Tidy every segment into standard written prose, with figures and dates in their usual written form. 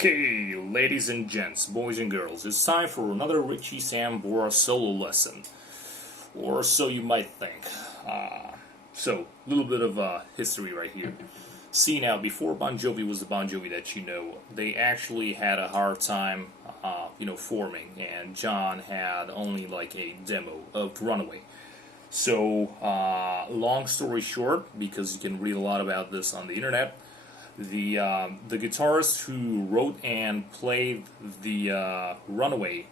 Okay, ladies and gents, boys and girls, it's time for another Richie Sambora solo lesson. Or so you might think. So, a little bit of history right here. See now, before Bon Jovi was the Bon Jovi that you know, they actually had a hard time, forming, and John had only like a demo of Runaway. So, long story short, because you can read a lot about this on the internet, the guitarist who wrote and played the Runaway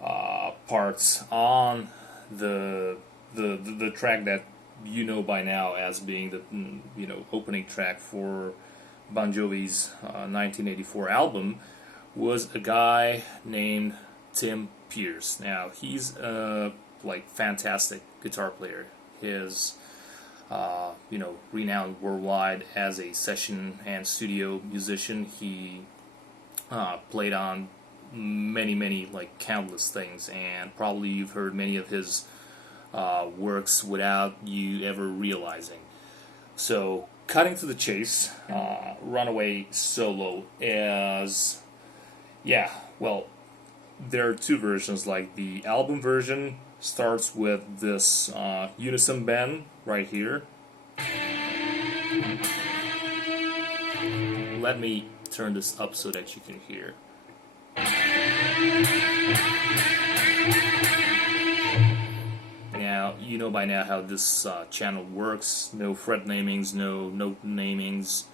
parts on the track that you know by now as being the opening track for Bon Jovi's 1984 album was a guy named Tim Pierce. Now he's a fantastic guitar player. His renowned worldwide as a session and studio musician. He played on many countless things, and probably you've heard many of his works without you ever realizing. So, cutting to the chase, Runaway solo is, there are two versions. Like the album version starts with this unison bend right here. Let me turn this up so that you can hear. Now, you know by now how this channel works. No fret namings, no note namings,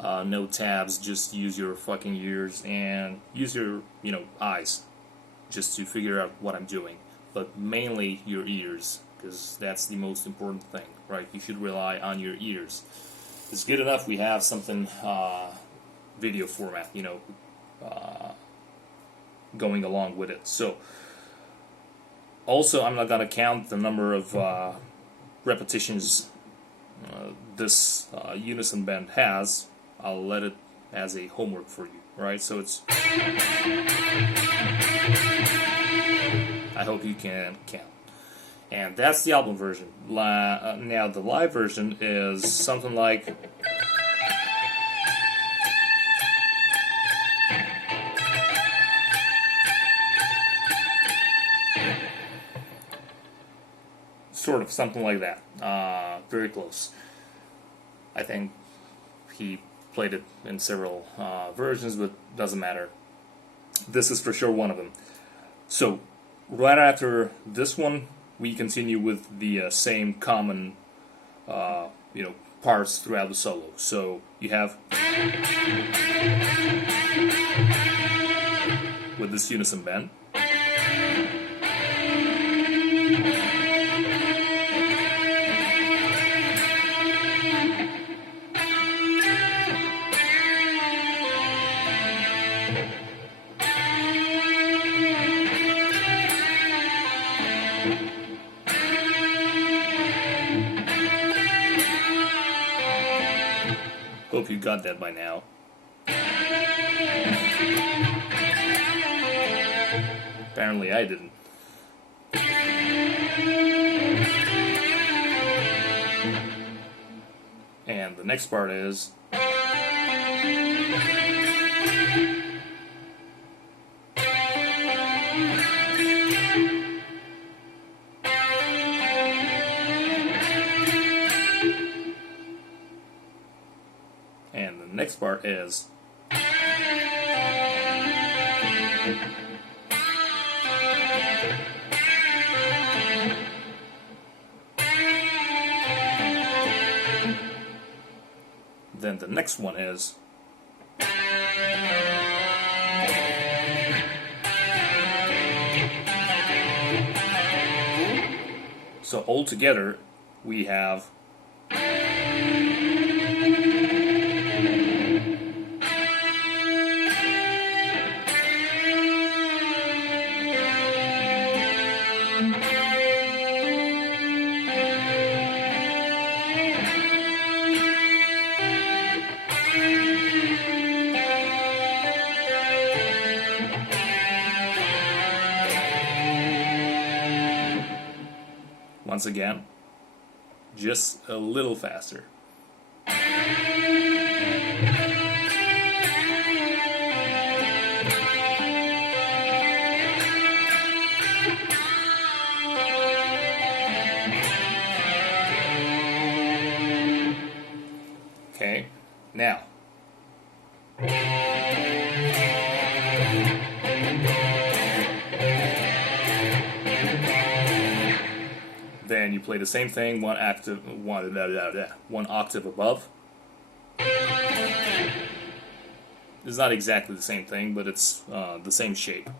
no tabs. Just use your fucking ears and use your, eyes just to figure out what I'm doing. But mainly your ears, because that's the most important thing, right? You should rely on your ears. It's good enough we have something video format, going along with it. So, also, I'm not gonna count the number of repetitions this unison bend has. I'll let it as a homework for you, right? So it's. I hope you can count. And that's the album version. Now the live version is something like. Sort of something like that. Very close. I think he played it in several versions, but doesn't matter. This is for sure one of them. So, right after this one, we continue with the same common, parts throughout the solo. So you have with this unison bend. Hope you got that by now. Apparently I didn't. And the next part is... And the next part is... Then the next one is... So all together we have... Once again, just a little faster. and you play the same thing one octave above. It's not exactly the same thing, but it's the same shape.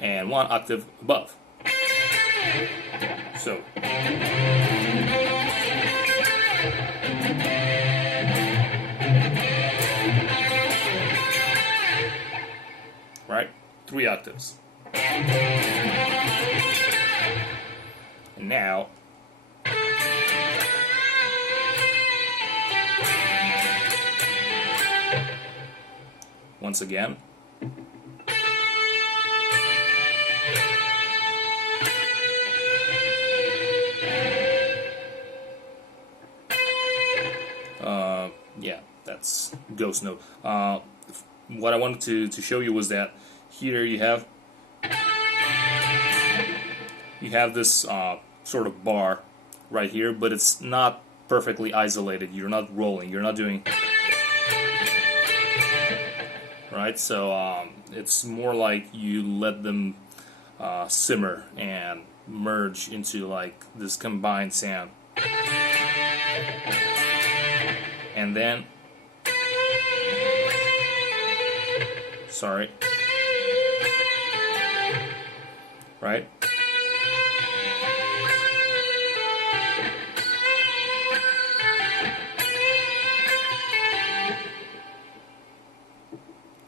And one octave above. So. Right? 3 octaves. And now. Once again. Yeah, that's ghost note. What I wanted to show you was that here you have this sort of bar right here, but it's not perfectly isolated. You're not rolling. You're not doing right. So it's more like you let them simmer and merge into like this combined sound, and then. Sorry. Right?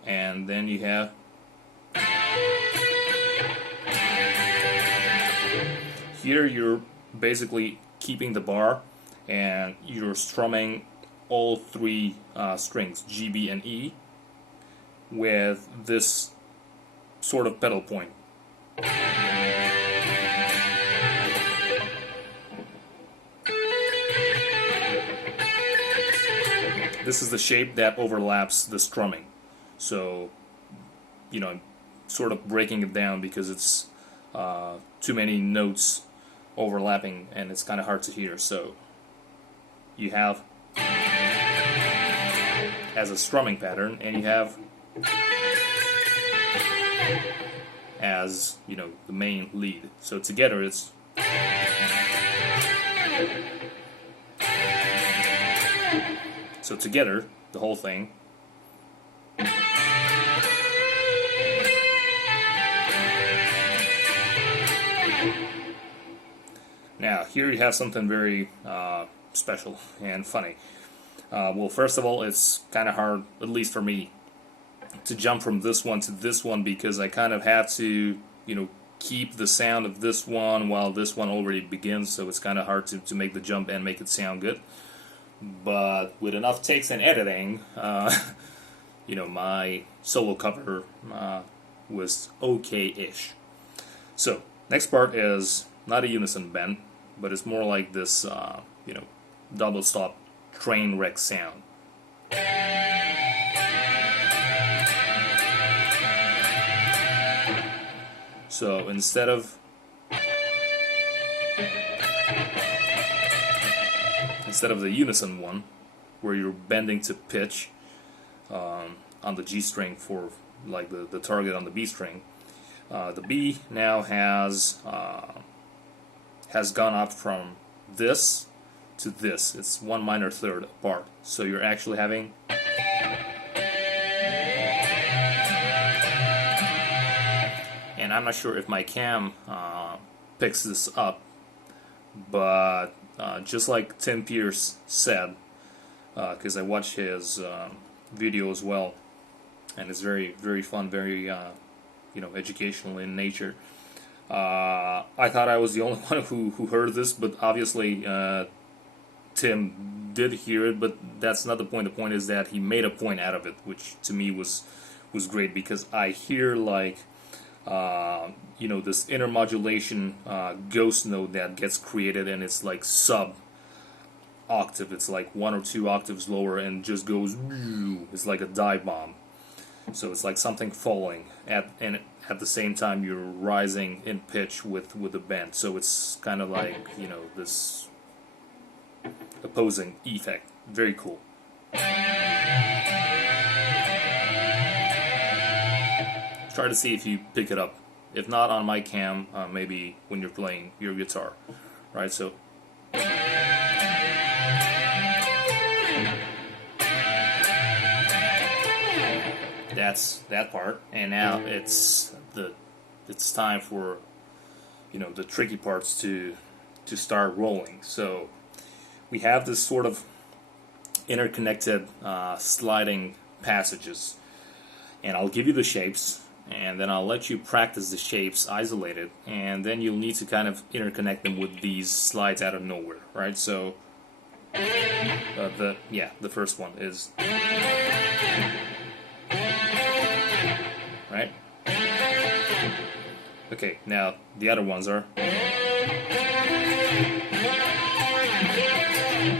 And then you have here you're basically keeping the bar and you're strumming all 3 strings, G, B, and E, with this sort of pedal point. This is the shape that overlaps the strumming. So, you know, I'm sort of breaking it down because it's too many notes overlapping and it's kind of hard to hear. So, you have as a strumming pattern, and you have as, you know, the main lead. So together it's together the whole thing. Now here you have something very special and funny. Well, first of all, it's kind of hard, at least for me, to jump from this one to this one because I kind of have to, you know, keep the sound of this one while this one already begins, so it's kind of hard to make the jump and make it sound good. But with enough takes and editing, you know, my solo cover was okay-ish. So, next part is not a unison bend, but it's more like this, you know, double stop train wreck sound. So instead of the unison one, where you're bending to pitch on the G string for like the target on the B string, the B now has gone up from this to this. It's 1 minor third apart. So you're actually having and I'm not sure if my cam picks this up, but just like Tim Pierce said, because I watched his video as well, and it's very, very fun, very you know, educational in nature. I thought I was the only one who heard this, but obviously Tim did hear it. But that's not the point. The point is that he made a point out of it, which to me was great, because I hear like you know, this inner modulation ghost note that gets created, and it's like sub octave. It's like 1 or 2 octaves lower and just goes. It's like a dive bomb. So it's like something falling and at the same time you're rising in pitch with the bend. So it's kind of like, you know, this opposing effect. Very cool. Try to see if you pick it up If not on my cam, maybe when you're playing your guitar, right? So that's that part, and now it's time for, you know, the tricky parts to start rolling. So we have this sort of interconnected sliding passages, and I'll give you the shapes, and then I'll let you practice the shapes isolated, and then you'll need to kind of interconnect them with these slides out of nowhere, right? So the first one is right. Okay, now the other ones are.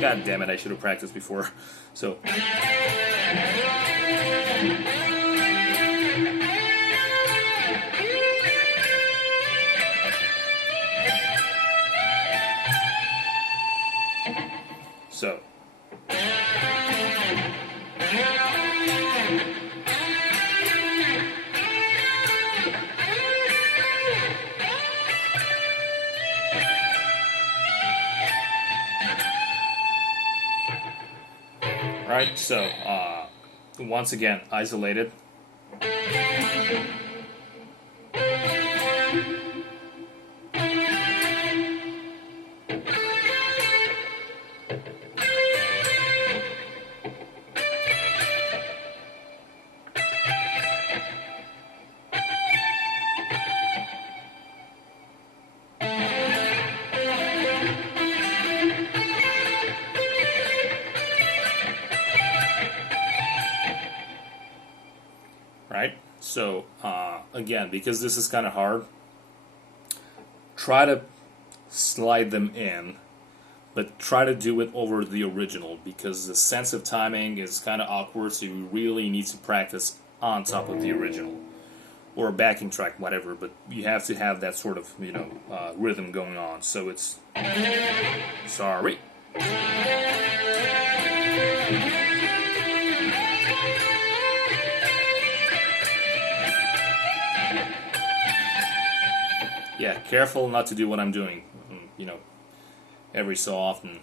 God damn it, I should have practiced before. So So right, so once again, isolated. Right? So, again, because this is kind of hard, try to slide them in, but try to do it over the original, because the sense of timing is kind of awkward, so you really need to practice on top of the original. Or a backing track, whatever, but you have to have that sort of, you know, rhythm going on. So it's... Sorry. Yeah, careful not to do what I'm doing, you know, every so often.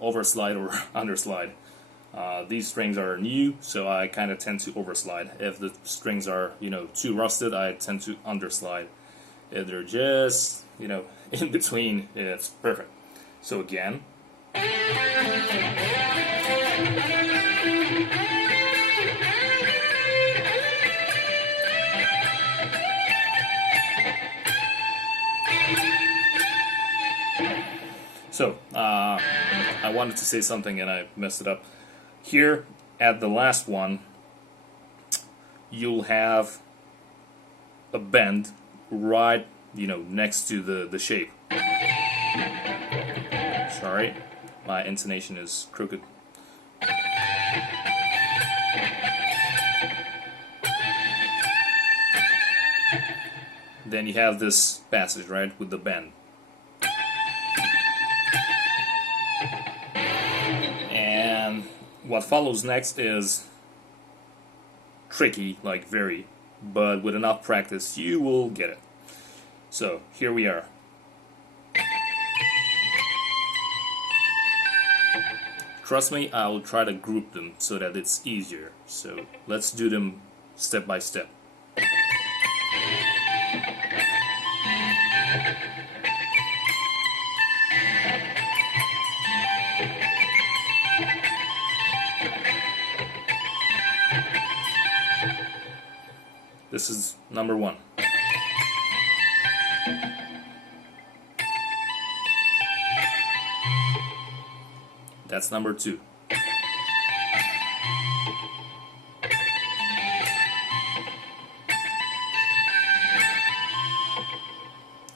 Overslide or underslide. These strings are new, so I kind of tend to overslide. If the strings are, you know, too rusted, I tend to underslide. If they're just, you know, in between, it's perfect. So again. So, I wanted to say something and I messed it up. Here, at the last one, you'll have a bend right, you know, next to the shape. Sorry, my intonation is crooked. Then you have this passage, right, with the bend. And what follows next is tricky, like very, but with enough practice you will get it. So here we are. Trust me, I will try to group them so that it's easier. So let's do them step by step. This is number one. That's number two.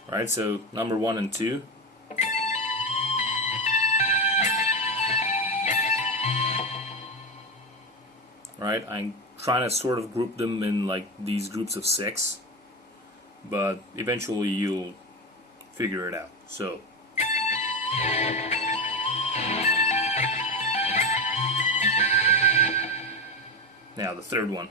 Alright, so number one and two. Right, I'm trying to sort of group them in like these groups of 6, but eventually you'll figure it out. So now the third one.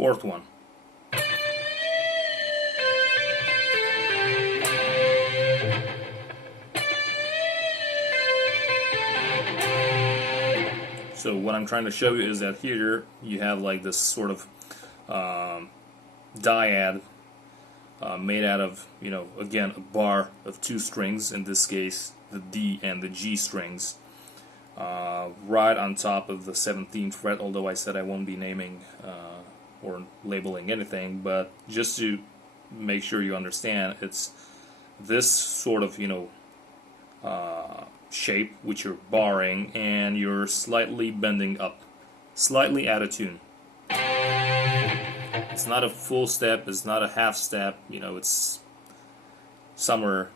fourth one. So what I'm trying to show you is that here you have like this sort of dyad made out of, you know, again, a bar of two strings, in this case the D and the G strings, right on top of the 17th fret, although I said I won't be naming or labeling anything, but just to make sure you understand, it's this sort of, you know, shape which you're barring, and you're slightly bending up, slightly out of tune. It's not a full step, it's not a half step, you know, it's somewhere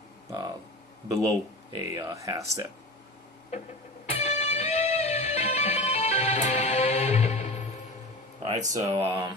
below a half step. Alright, so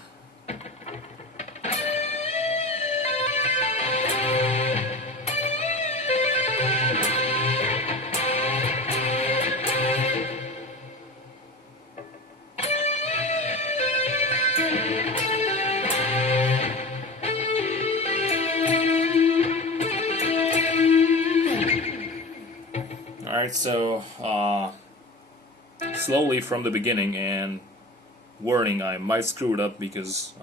Alright, so slowly from the beginning, and warning, I might screw it up because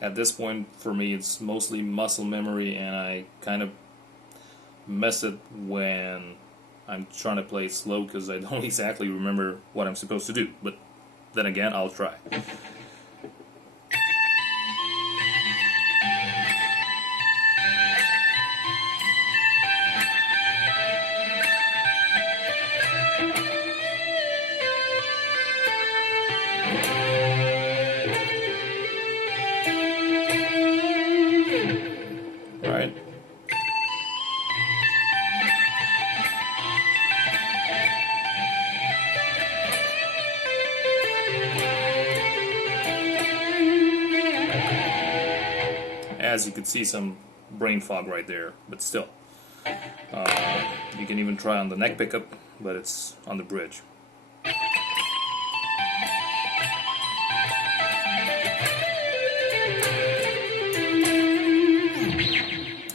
at this point for me it's mostly muscle memory, and I kind of mess it when I'm trying to play it slow because I don't exactly remember what I'm supposed to do, but then again I'll try. Right? As you can see, some brain fog right there, but still. You can even try on the neck pickup, but it's on the bridge.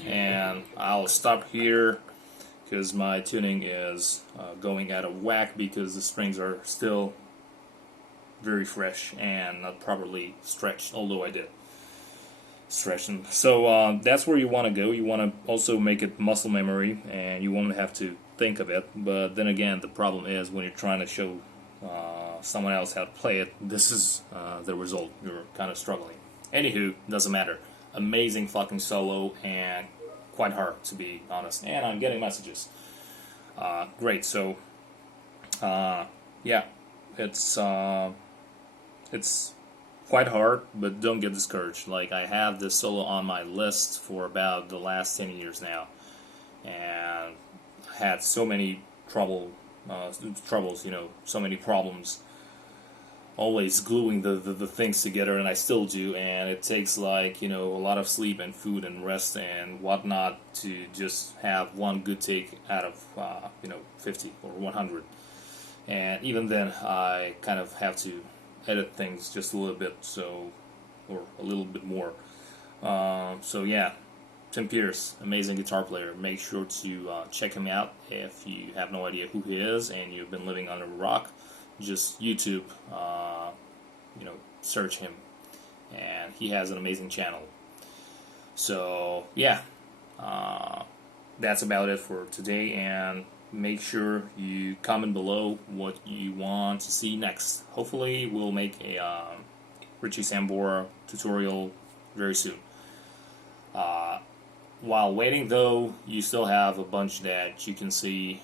And I'll stop here because my tuning is going out of whack because the strings are still very fresh and not properly stretched, although I did stretch them. So that's where you want to go. You want to also make it muscle memory, and you won't have to think of it. But then again, the problem is when you're trying to show someone else how to play it, this is the result. You're kind of struggling. Anywho, doesn't matter. Amazing fucking solo, and quite hard, to be honest. And I'm getting messages. Great. So yeah, it's quite hard, but don't get discouraged. Like, I have this solo on my list for about the last 10 years now, and I had so many troubles, you know, so many problems always gluing the things together, and I still do, and it takes, like, you know, a lot of sleep and food and rest and whatnot to just have one good take out of you know, 50 or 100. And even then I kind of have to edit things just a little bit, so, or a little bit more. So yeah, Tim Pierce, amazing guitar player. Make sure to check him out if you have no idea who he is and you've been living under a rock. Just YouTube, you know, search him, and he has an amazing channel. So yeah, that's about it for today, and make sure you comment below what you want to see next. Hopefully we'll make a Richie Sambora tutorial very soon. While waiting though, you still have a bunch that you can see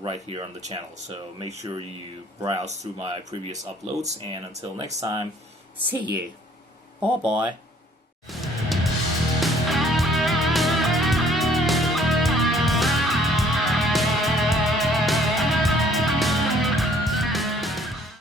right here on the channel, so make sure you browse through my previous uploads, and until next time, see you. Bye bye.